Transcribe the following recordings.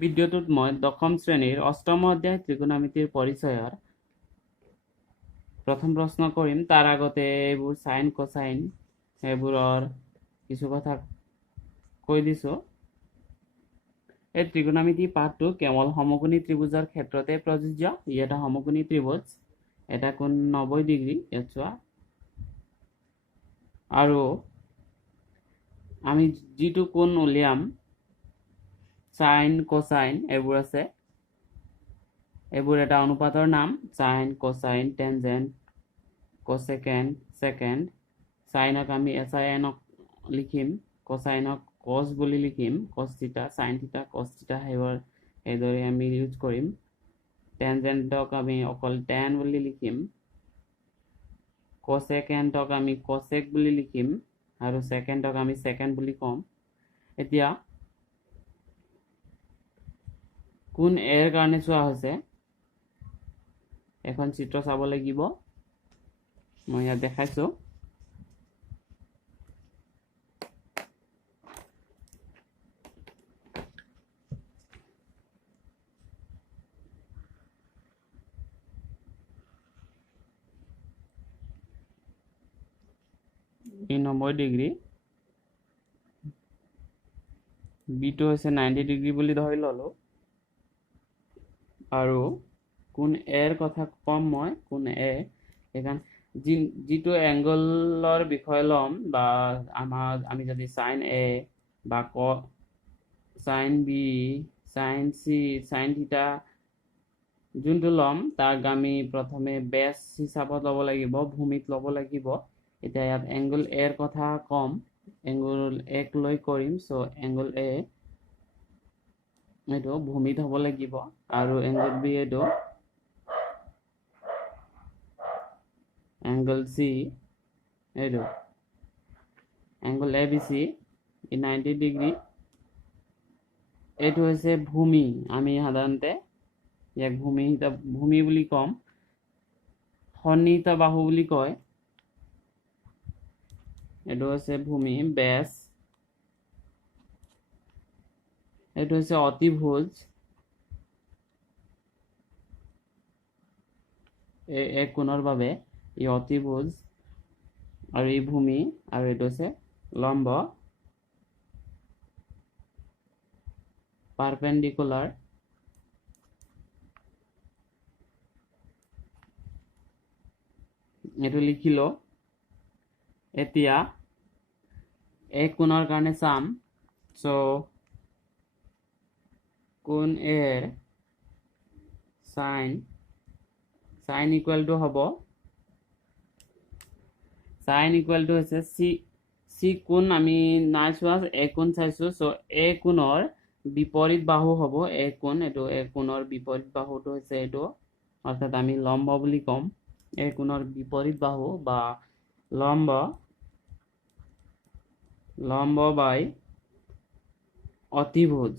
ভিডিঅ'টোত মই দশম শ্ৰেণীৰ অষ্টম অধ্যায় ত্ৰিকোণমিতিৰ পৰিচয়ৰ প্ৰথম প্ৰশ্ন কৰিম। তাৰ আগতে এইবোৰ সাইন কোসাইন এইবোৰৰ কিছু কথা কৈ দিছো। এই ত্ৰিকোণমিতি পাঠটো কেৱল সমকোণী ত্ৰিভুজৰ ক্ষেত্ৰতে প্ৰযোজ্য। ই এটা সমকোণী ত্ৰিভুজ, এটা কোণ 90 ডিগ্ৰী ইয়াত চোৱা, আৰু আমি যিটো কোণ উলিয়াম সাইন কোসাইন এইবোৰ আছে, এইবোৰ এটা অনুপাতৰ নাম। Sine cosine tangent cosecant second. সাইনক আমি sin লিখিম, কোসাইনক cos বুলি লিখিম, cos থিটা sin থিটা cos থিটা সেইবোৰ এইদৰে আমি ইউজ কৰিম। টেনজেন্টক আমি অকল tan বুলি লিখিম, কোসেকেন্ডক আমি cosec বুলি লিখিম, আৰু সেকেন্ডক আমি সেকেন্ড বুলি কম। এতিয়া কোণ এৰ কাৰণে চোৱা হৈছে, এখন চিত্ৰ চাব লাগিব। মই ইয়াত দেখাইছো। ই 90 ডিগ্ৰী, বিটো হৈছে 90 ডিগ্ৰী বুলি ধৰি ললো। আৰু কোণ এৰ কথা কম মই, কোণ এ এখন যিটো এংগলৰ বিষয়ে ল'ম, বা আমি যদি সাইন এ বা sine B sine C sine theta যোনটো ল'ম তাক আমি প্ৰথমে বেছ হিচাপত ল'ব লাগিব, ভূমিত ল'ব লাগিব। এতিয়া ইয়াত এংগল এৰ কথা কম, এংগল এক লৈ কৰিম। সো এংগল এ এইটো ভূমিত হ'ব লাগিব, আৰু এংগল বি এইটো, এংগল সি এইটো, angle A B C 90 degree. এইটো হৈছে ভূমি। আমি সাধাৰণতে ইয়াক ভূমি বুলি কম, সন্নিহিত বাহু বুলি কয়। এইটো হৈছে ভূমি। বেছ এইটো হৈছে অতিভুজ, এই কোণৰ বাবে ই অতিভুজ, আৰু ই ভূমি, আৰু এইটো হৈছে লম্ব পাৰপেণ্ডিকুলাৰ। এইটো লিখিলো। এতিয়া এই কোণৰ কাৰণে চাম। সো কোণ এৰ সাইন ইকুৱেল টু হ'ব, সাইন ইকুৱেল টু হৈছে সি কোণ আমি নাই চোৱা, এ কোণ চাইছো। সো এ কোণৰ বিপৰীত বাহু হ'ব এ কোণ। এইটো এ কোণৰ বিপৰীত বাহুটো হৈছে এইটো, অৰ্থাৎ আমি লম্ব বুলি ক'ম। এ কোণৰ বিপৰীত বাহু বা লম্ব বাই অতিভুজ,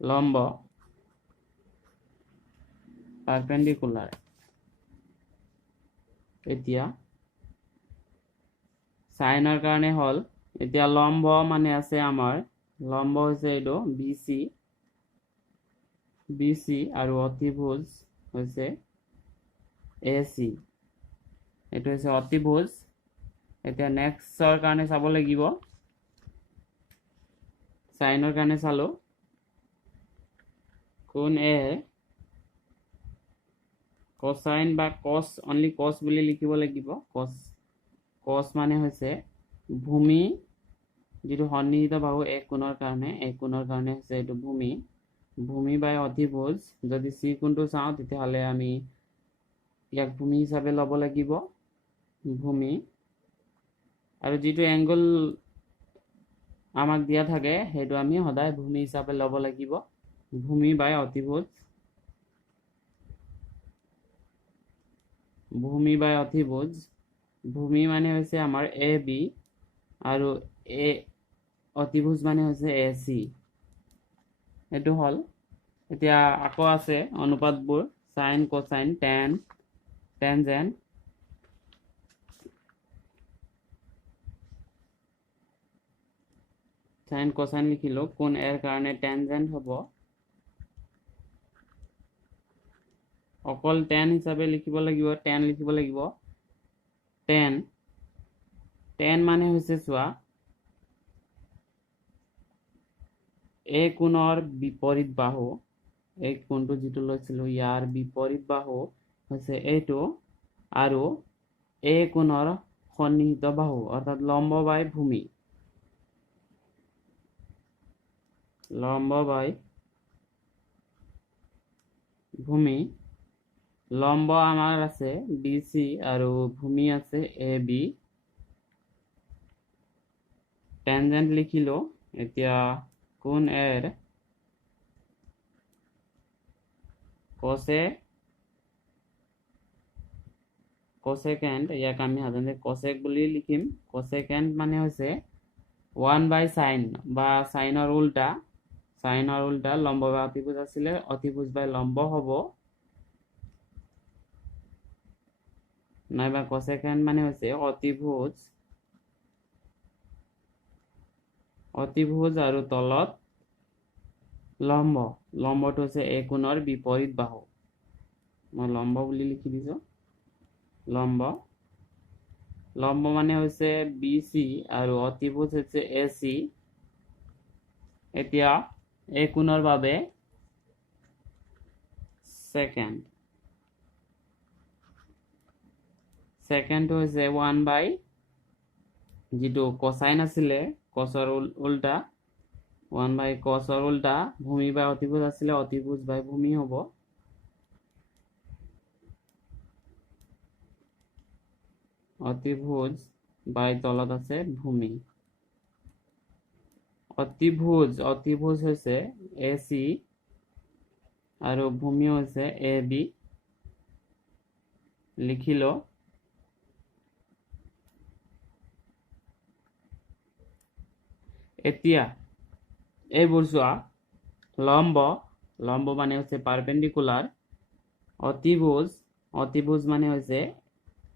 লম্ব পাৰপেণ্ডিকুলাৰ। এতিয়া সাইনৰ কাৰণে হ'ল, এতিয়া লম্ব মানে আছে আমাৰ, লম্ব হৈছে এইটো BC, আৰু অতিভুজ হৈছে AC। এইটো হৈছে অতিভুজ। এতিয়া নেক্সটৰ কাৰণে চাব লাগিব। সাইনৰ কাৰণে চালো, কোণ এ কোসাইন বা কস, অনলি কস বুলি লিখিব লাগিব। কস মানে হৈছে ভূমি, যিটো সন্নিহিত বাহু এক কোণৰ কাৰণে, হৈছে এইটো ভূমি বাই অতিভুজ। যদি সি কোণটো চাওঁ তেতিয়াহ'লে আমি ইয়াক ভূমি হিচাপে ল'ব লাগিব, ভূমি। আৰু যিটো এংগল আমাক দিয়া থাকে সেইটো আমি সদায় ভূমি হিচাপে ল'ব লাগিব, ভূমি বাই অতিভুজ। ভূমি মানে হৈছে আমাৰ AB, আৰু অতিভুজ মানে হৈছে AC। এইটো হ'ল। এতিয়া আকৌ আছে অনুপাতবোৰ, sine cosine tangent. Sine cosine লিখিলো কোন এর কারণে ট্যানজেন্ট হব অকল tan হিসাবে লিখিব লাগিব tan লিখিব লাগিব tan মানে হৈছে চোৱা এই কোণৰ বিপৰীত বাহু এই কোণটো যেটো লৈছিলো ইয়াৰ বিপৰীত বাহু হৈছে এইটো আৰু এই কোণৰ সন্নিহিত বাহু অৰ্থাৎ লম্ব বাই ভূমি লম্ব আমাৰ আছে BC আৰু ভূমি আছে AB টেনজেন্ট লিখিলো এতিয়া কোণ এৰ কোসেকেন্ড ইয়াক আমি সাধাৰণতে কোসেক বুলি লিখিম কোসেকেন্ড মানে হৈছে 1/sin বা সাইনৰ উল্টা লম্ব বা অতিভুজ আছিলে অতিভুজ বাই লম্ব হ'ব নাইবা কোসেকেন্ড মানে হৈছে অতিভুজ আৰু তলত লম্বটো হৈছে এই কোণৰ বিপৰীত বাহু মই লম্ব বুলি লিখি দিছো লম্ব মানে হৈছে BC আৰু অতিভুজ হৈছে AC এতিয়া এই কোণৰ বাবে সেকেন্ড হৈছে 1 যেটো কোসাইন আছিলে কসৰ উল্টা 1 কসৰ উল্টা ভূমি বা অতিভুজ আছিলে অতিভুজ বাই ভূমি হ'ব অতিভুজ বাই তলত আছে ভূমি অতিভুজ হৈছে AC আৰু ভূমি হৈছে AB লিখিলো এতিয়া এইবোৰ চোৱা লম্ব মানে হৈছে পারপেন্ডিকুলার অতিভুজ মানে হৈছে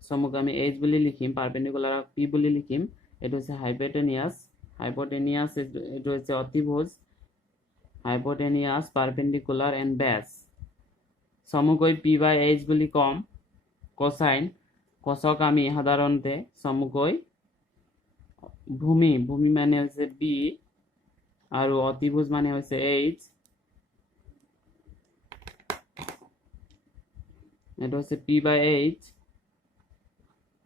সমুক আমি H বুলি লিখিম পারপেন্ডিকুলার P বুলি লিখিম এটো হৈছে হাইপোটেনিয়াস এটো হৈছে অতিভুজ হাইপোটেনিয়াস পারপেন্ডিকুলার এন্ড বেস সমুকৈ P/H বুলি কম কোসক আমি সাধাৰণতে সমুকৈ ভূমি মানে হৈছে B আৰু অতিভুজ মানে হৈছে H এটো হৈছে P/H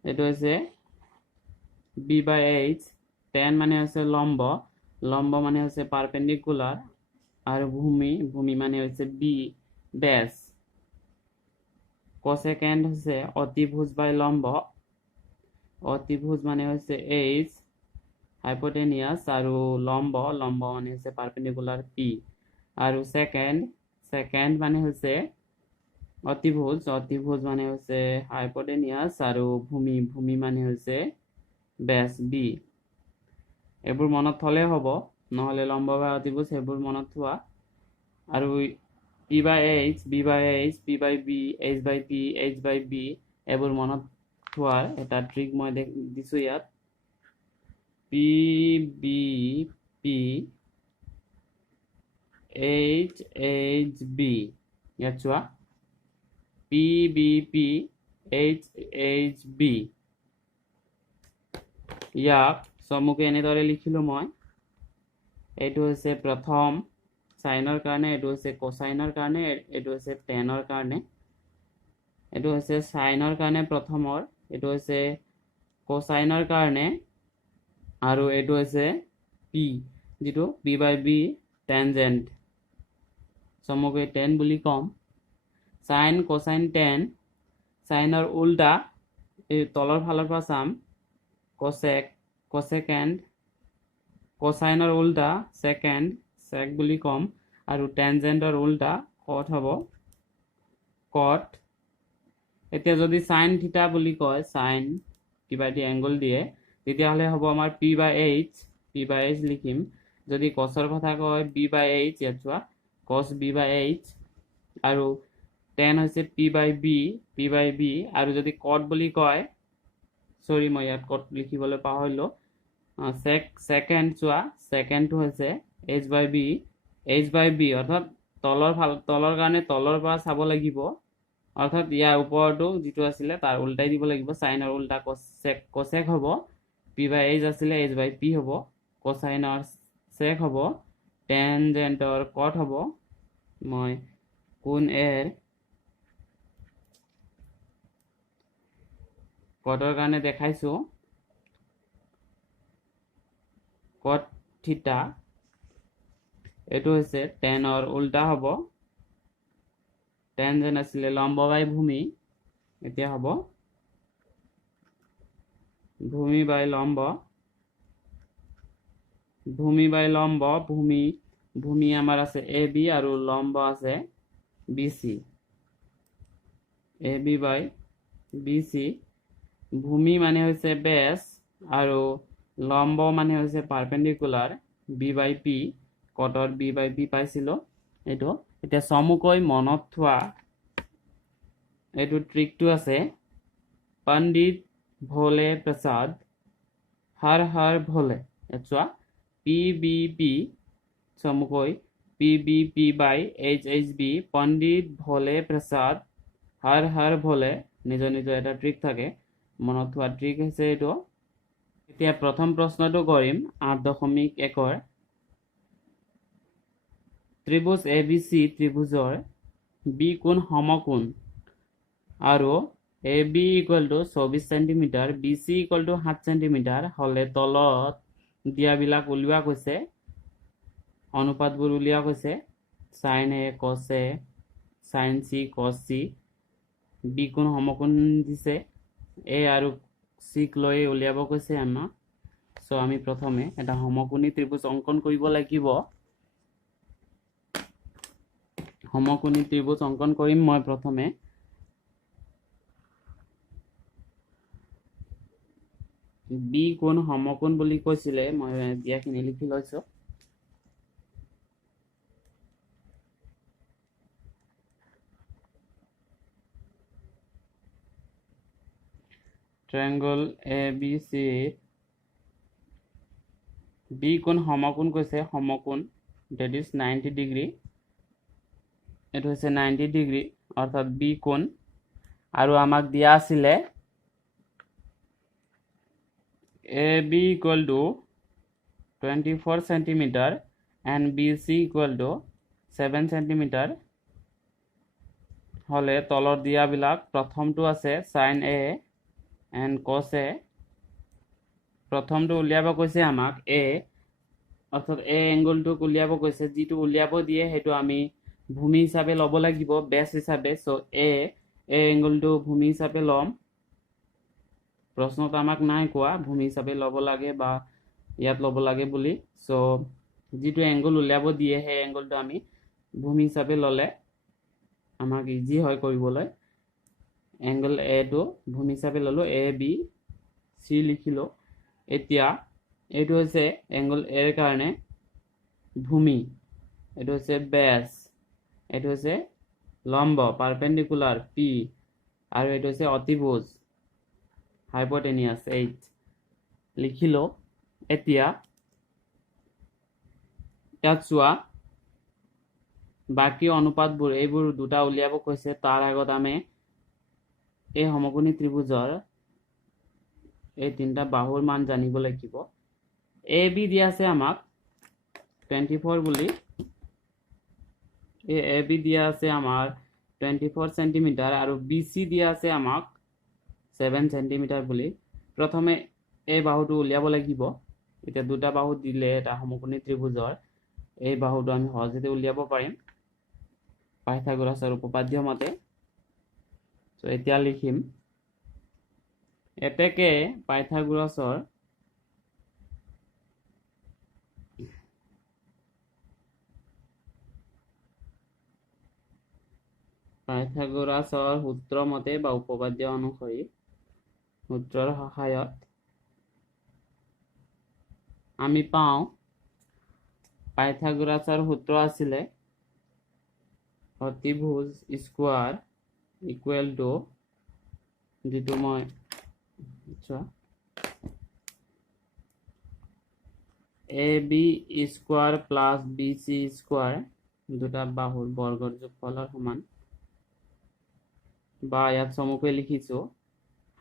এটো হৈছে B/H tan মানে হৈছে লম্ব মানে হৈছে পারপেন্ডিকুলার আৰু ভূমি মানে হৈছে B বেস কোসেকেন্ড হৈছে অতিভুজ বাই লম্ব অতিভুজ মানে হৈছে H হাইপোটেনিয়াস আৰু লম্ব মানে হৈছে পাৰপেন্ডিকুলাৰ P আৰু সেকেন্ড মানে হৈছে অতিভুজ মানে হৈছে হাইপোটেনিয়াস আৰু ভূমি মানে হৈছে বেস B এবোৰ মনত থলে হ'ব নহলে লম্ব বা অতিভুজ এবোৰ মনত থোৱা আৰু P/H B/H P/B H/P H/B এবোৰ মনত থোৱাৰ এটা ট্ৰিক মই দিছো ইয়াত P/B H/B ইয়াত চোৱা P/B H/B ইয়াক সমুকে এনেদৰে লিখিলো মই এইটো হৈছে প্ৰথম সাইনৰ কাৰণে এইটো হৈছে কোসাইনৰ কাৰণে এইটো হৈছে টেনৰ কাৰণে এইটো হৈছে সাইনৰ কাৰণে প্ৰথমৰ এইটো হৈছে কোসাইনৰ কাৰণে আৰু এইটো হৈছে P যেটো B/B টেনজেন্ট সমুকে tan বুলি কম সাইন কোসাইন tan সাইনৰ উল্টা এই তলৰ ফালৰ পৰা চাম কোসেকেন্ড কোসাইনৰ উল্টা সেক বুলি কম আৰু টেনজেন্টৰ উল্টা কট হ'ব কট এতিয়া যদি সাইন থিটা বুলি কয় সাইন কিবা এটি এংগল দিয়ে তেতিয়া হলে হ'ব আমাৰ P/H লিখিম যদি cosৰ কথা কয় B/H ইয়াত চোৱা cos B/H আৰু tan হৈছে P/B আৰু যদি cot বুলি কয় সৰি মই ইয়াত cot লিখিবলৈ পাহৰিলো সেকেন্ড চোৱা সেকেন্ডটো হৈছে h/b অৰ্থাৎ তলৰ কাৰণে তলৰ পৰা চাব লাগিব অৰ্থাৎ ইয়াৰ ওপৰটো যিটো আছিলে তাৰ উল্টাই দিব লাগিব সাইনৰ উল্টা কোসেক হ'ব p/h আছিলে h/p হ'ব কোসাইনৰ সেক হ'ব টেনজেন্টৰ কট হ'ব মই কোণ এৰ কটৰ কাৰণে দেখাইছো কট থিটা এইটো হৈছে টেনৰ উল্টা হ'ব টেনজেন্ট আছিলে লম্ব বাই ভূমি এতিয়া হ'ব ভূমি বাই লম্ব ভূমি আমাৰ আছে ab আৰু লম্ব আছে bc ab বাই bc ভূমি মানে হৈছে বেস আৰু লম্ব মানে হৈছে পাৰপেন্ডিকুলাৰ b/p কটৰ b/p পাইছিলো এইটো এতিয়া সমুকৈ মনত থোৱা এইটো ট্ৰিকটো আছে पंडित भोले प्रसाद हर हर भोले চোৱা pbp সমুকৈ pbp by hhb पंडित भोले प्रसाद हर हर भोले নিজৰ নিজৰ এটা ট্ৰিক থাকে মনত থোৱা ট্ৰিক হৈছে এইটো এতিয়া প্ৰথম প্ৰশ্নটো কৰিম 8.1 ত্ৰিভুজ abc ত্ৰিভুজৰ b কোণ সমকোণ আৰু ab = 24 cm bc = 7 cm হলে তলত দিয়াবিলাক উলিওৱা কৈছে অনুপাতবোৰ উলিওৱা কৈছে sin a cos a sin c cos c b কোণ সমকোণ দিছে a আৰু c লৈ উলিয়াব কৈছে আমাক সো আমি প্ৰথমে এটা সমকোণী ত্ৰিভুজ অঙ্কন কৰিব লাগিব সমকোণী ত্ৰিভুজ অঙ্কন কৰিম মই প্ৰথমে b কোণ সমকোণ বুলি কৈছিলে মই দিয়াখিনি লিখি লৈছো triangle abc b কোণ সমকোণ কৈছে সমকোণ that is 90 degree এটা হৈছে 90 degree অর্থাৎ b কোণ আৰু আমাক দিয়া আছিলে ab = 24 cm and bc = 7 cm হলে তলৰ দিয়াবিলাক প্ৰথমটো আছে sin a and cos a প্ৰথমটো উলিয়াব কৈছে আমাক a অর্থাৎ a এঙ্গলটো উলিয়াব কৈছে যেটো উলিয়াব দিয়ে হেতু আমি ভূমি হিসাবে লব লাগিব বেস হিসাবে সো a এঙ্গলটো ভূমি হিসাবে লম প্ৰশ্নত আমাক নাই কোৱা ভূমি হিসাবে লব লাগে বা ইয়াত লব লাগে বুলি সো যেটো এঙ্গল উলিয়াব দিয়ে হে এঙ্গলটো আমি ভূমি হিসাবে ললে আমাক ইজি হয় কৰিবলৈ এঙ্গল a টো ভূমি হিসাবে ললো a b c লিখিলো এতিয়া এইটো হৈছে এঙ্গল a এর কাৰণে ভূমি এইটো হৈছে বেস এইটো হৈছে লম্ব পাৰপেন্ডিকুলাৰ p আৰু এইটো হৈছে অতিভুজ হাইপোটেনিয়াস h লিখিলো এতিয়া ইয়াত চোৱা বাকি অনুপাতবোৰ এইবোৰ দুটা উলিয়াব কৈছে তাৰ আগত আমি এই সমকোণী ত্ৰিভুজৰ এই তিনটা বাহুৰ মান জানিব লাগিব ab দিয়া আছে আমাক 24 বুলি এই ab দিয়া আছে আমাৰ 24 cm আৰু bc দিয়া আছে আমাক 7 cm বুলি প্ৰথমে এই বাহুটো উলিয়াব লাগিব এটা দুটা বাহু দিলে এটা সমকোণী ত্ৰিভুজৰ এই বাহুটো আমি সহজতে উলিয়াব পাৰিম পাইথাগোৰাছৰ উপপাদ্য মতে সো এতিয়া লিখিম এতেকে পাইথাগোৰাছৰ সূত্ৰ মতে বা উপপাদ্য অনুসৰি সূত্ৰৰ সহায়ত আমি পাওঁ পাইথাগোৰাছৰ সূত্ৰ আছিলে অতিভুজ স্কোয়াৰ ইকুয়াল টু যেটো মই AB square plus BC square দুটা বাহুৰ বৰ্গৰ যোগফলৰ সমান বা ইয়াত চমুকৈ লিখিছো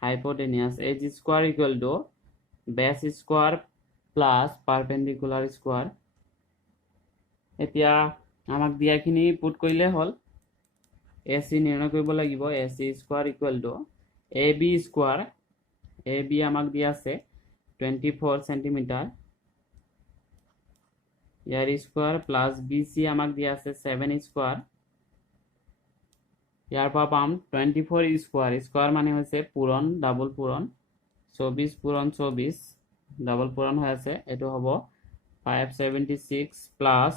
hypotenuse H square equal to base square plus perpendicular square এতিয়া আমাক দিয়াখিনি পুট কৰিলে হ'ল AC নিৰ্ণয় কৰিব লাগিব AC square equal to AB square AB আমাক দিয়া আছে 24 সেন্টিমিটাৰ ইয়াৰ স্কোয়াৰ প্লাস BC আমাক দিয়া আছে 7 স্কোয়াৰ ইয়াৰ পৰা পাম 24 স্কোয়াৰ স্কোয়াৰ মানে হৈছে পূৰণ ডাবল পূৰণ 24 পূৰণ 24 ডাবল পূৰণ হৈ আছে এটো হ'ব 576 প্লাস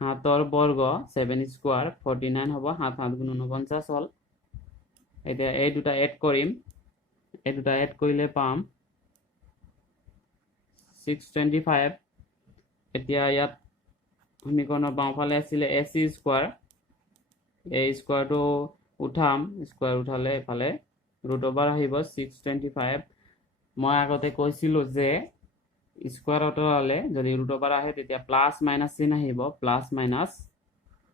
7 বর্গ 7 স্কোয়ার 49 হ'ব 7 7 গুণ 49 হল এতিয়া এই দুটা এড কৰিম এই দুটা এড কৰিলে পাম 625 এতিয়া ইয়াত সমীকৰণৰ বাওঁফালে আছিলে AC স্কোয়াৰ এই স্কোয়াৰটো উঠাম স্কোয়াৰ উঠালে এফালে ৰুট ওভাৰ আহিব 625 মই আগতে কৈছিলো যে স্কোয়াৰ আঁতৰালে যদি ৰুট ওভাৰ আহে তেতিয়া প্লাস মাইনাস চিন আহিব প্লাস মাইনাস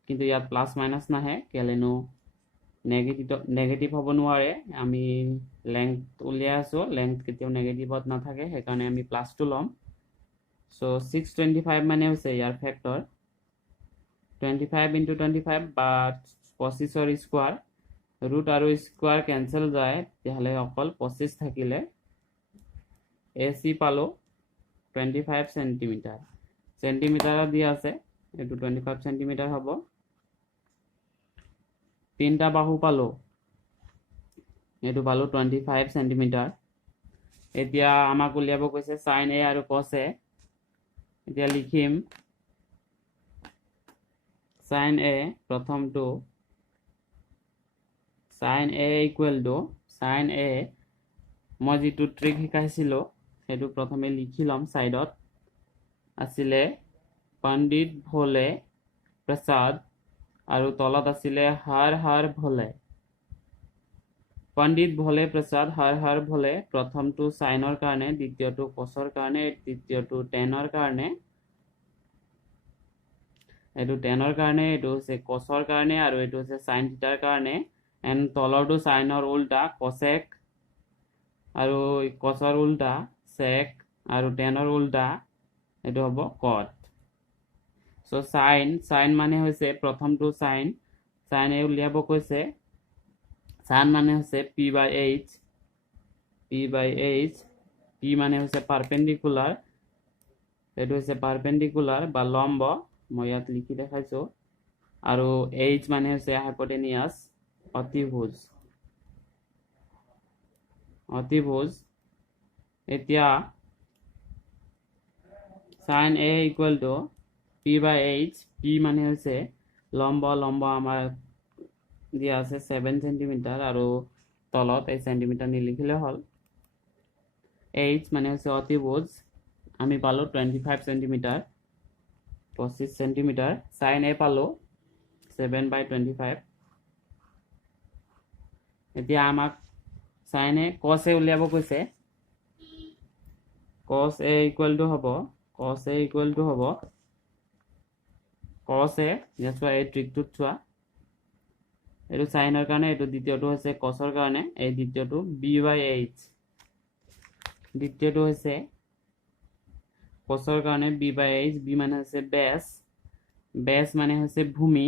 কিন্তু ইয়াত প্লাস মাইনাস নাহে কেলেনো নেগেটিভ হ'ব নোৱাৰে আমি লেংথ উলিয়াই আছো লেংথ কেতিয়াও নেগেটিভত নাথাকে সেইকাৰণে আমি প্লাসটো ল'ম সো 625 মানে হৈছে ইয়াৰ ফেক্টৰ 25 into 25 বা 25 স্কোয়াৰ ৰুট আৰু স্কোয়ার কেনসেল যায় তেতিয়াহ'লে অকল 25 থাকিলে AC পালো 25 সেন্টিমিটার সেন্টিমিটাৰত দিয়া আছে এটো 25 সেন্টিমিটার হ'ব তিনটা বাহু পালো এটো পালো 25 সেন্টিমিটার এতিয়া আমাক উলিয়াব কৈছে sin A আৰু cos A এতিয়া লিখিম sin A প্ৰথমটো sin A equal to sin A মই যেটো ট্ৰিক শিকাইছিলো হেতু প্ৰথমে লিখি লম সাইডত আছিলে পণ্ডিত ভোলে প্ৰসাদ আৰু তলত আছিলে হৰ হৰ ভোলে পণ্ডিত ভোলে প্ৰসাদ হৰ হৰ ভোলে প্ৰথমটো সাইনৰ কাৰণে দ্বিতীয়টো cosৰ কাৰণে তৃতীয়টো tanৰ কাৰণে এটো tanৰ কাৰণে এটো হৈছে cosৰ কাৰণে আৰু এটো হৈছে sin থিটাৰ কাৰণে এন্ড তলৰটো সাইনৰ উল্টা cosec আৰু cosৰ উল্টা sec আৰু tanৰ উল্টা এটো হ'ব cot সো sin মানে হৈছে প্ৰথমটো sin sin এ উলিয়াব কৈছে sin মানে হৈছে p/h p মানে হৈছে পারপেন্ডিকুলার এটো হৈছে পারপেন্ডিকুলার বা লম্ব মই ইয়াত লিখি দেখাইছো আৰু h মানে হৈছে হাইপোটেনিয়াস অতিভুজ এতিয়া sin A equal to p/h p মানে হৈছে লম্ব আমাৰ দিয়া আছে 7 সেন্টিমিটাৰ আৰু তলত এই সেন্টিমিটার নিলিখিলে হল h মানে হৈছে অতিভুজ আমি পালো 25 সেন্টিমিটার 25 সেন্টিমিটার sin A পালো 7/25 এতিয়া আমাক sin A cos A উলিয়াব কৈছে cos A equal to হ'ব cos A ইয়াত এই ট্ৰিকটো চোৱা এটো সাইনৰ কাৰণে এটো দ্বিতীয়টো হৈছে cosৰ কাৰণে এই দ্বিতীয়টো b/h দ্বিতীয়টো হৈছে cosৰ কাৰণে b/h b মানে হৈছে বেস মানে হৈছে ভূমি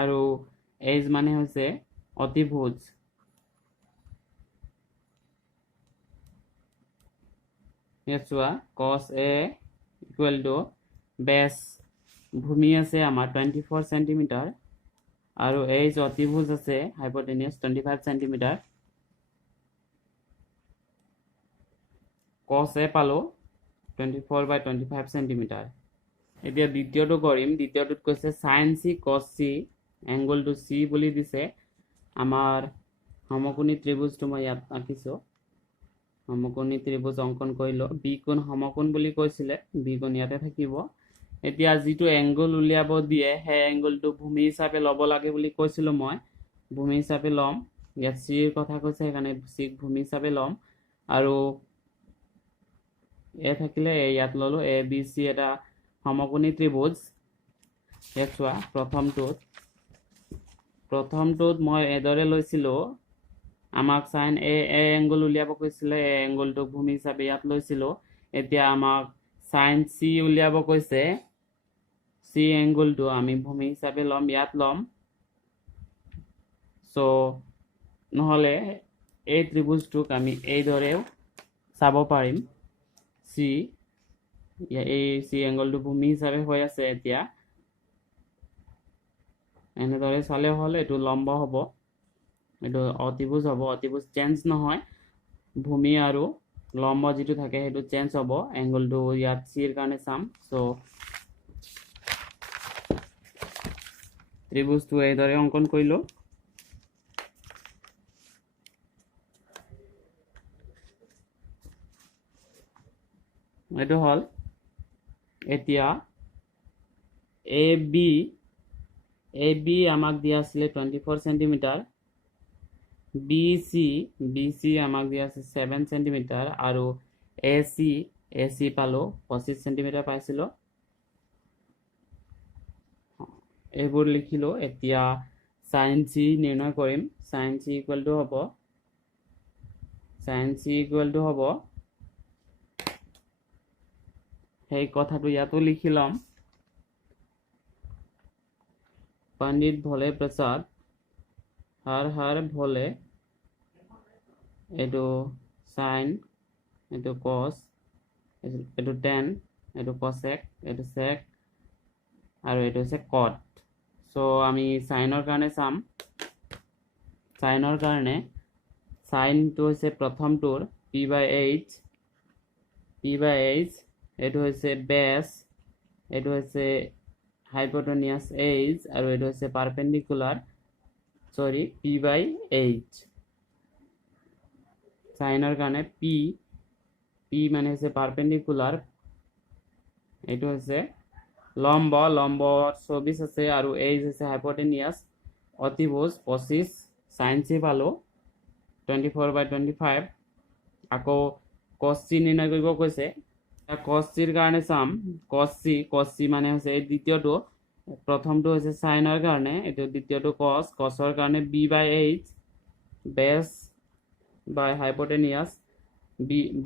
আৰু h মানে হৈছে অতিভুজ ইয়াত cos A equal to base ভূমি আছে আমাৰ 24 সেন্টিমিটাৰ আৰু h অতিভুজ আছে হাইপোটেনিয়াস 25 সেন্টিমিটাৰ cos A পালো 24/25 সেন্টিমিটাৰ এতিয়া দ্বিতীয়টো কৰিম দ্বিতীয়টোত কৈছে sin C cos C এংগলটো C বুলি দিছে আমাৰ সমকোণী ত্ৰিভুজটো মই ইয়াত আঁকিছো সমকোণী ত্ৰিভুজ অঙ্কন কৰিলো বি কোণ সমকোণ বুলি কৈছিলে বি কোণ ইয়াতে থাকিব এতিয়া যেটো এংগল উলিয়াব দিয়ে হে এংগলটো ভূমি হিচাপে লব লাগে বুলি কৈছিলো মই ভূমি হিচাপে লম ইয়াত C ৰ কথা কৈছে সেইকাৰণে C ভূমি হিচাপে লম আৰু এ থাকিলে এ ইয়াত ললো এ বি চি এটা সমকোণী ত্ৰিভুজ ইয়াত চোৱা প্ৰথমটোত মই এদৰে লৈছিলো আমাক সাইন এ এংগল উলিয়াব কৈছিলে এ এংগলটো ভূমি হিচাপে ইয়াত লৈছিলো এতিয়া আমাক সাইন সি উলিয়াব কৈছে সি এংগলটো আমি ভূমি হিচাপে লম ইয়াত লম সো নহলে এই ত্ৰিভুজটোক আমি এইদৰেও চাব পাৰিম সি এই সি এংগলটো ভূমি হিচাপে হৈ আছে এতিয়া এনেদৰে চালে হলে এইটো লম্ব হ'ব এইটো অতিভুজ হ'ব অতিভুজ চেঞ্জ নহয় ভূমি আৰু লম্ব যেটো থাকে হেতু চেঞ্জ হ'ব এংগলটো ইয়াত সিৰ কাৰণে চাম সো ত্ৰিভুজটো এইদৰে অঙ্কন কৰিলো এইটো হল এতিয়া এ বি আমাক দিয়া আছিল 24 সেন্টিমিটাৰ BC আমাক দিয়া আছে 7 সেন্টিমিটাৰ আৰু AC পালো 25 সেন্টিমিটাৰ পাইছিলো এইবোৰ লিখিলো এতিয়া sin C নিৰ্ণয় কৰিম sin C ইকুৱেল টু হ'ব সেই কথাটো ইয়াতো লিখি লম पंडित भोले प्रसाद हर भोले एटो साइन एटो कस एटो टेन एटो कसेक एटो सेक और एटो से कट सो आमी साइनर कारणे साम साइनर कारणे साइन तो होइसे प्रथम टोर p/h एटो होइसे बेस एटो होइसे hypotenuse h আৰু এটো হৈছে পাৰপেন্ডিকুলাৰ সৰি p/h সাইনৰ কাৰণে p মানে হৈছে পাৰপেন্ডিকুলাৰ এটো হৈছে লম্ব 24 আছে আৰু h হৈছে হাইপোটেনিয়াস অতিভুজ 25 sin c পালো 24/25 আকৌ cos c নিৰ্ণয় কৰিব কৈছে cos c ৰ কাৰণে চাম cos c মানে হৈছে এই দ্বিতীয়টো প্ৰথমটো হৈছে সাইনৰ কাৰণে এটো দ্বিতীয়টো cosৰ কাৰণে b/h বেস বাই হাইপোটেনিয়াস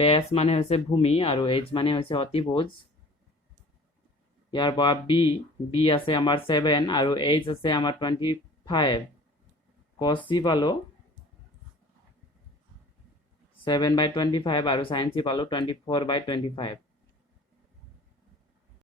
বেস মানে হৈছে ভূমি আৰু h মানে হৈছে অতিভুজ ইয়াৰ পৰা b আছে আমাৰ 7 আৰু h আছে আমাৰ 25 cos c পালো 7/25 আৰু sin c পালো 24/25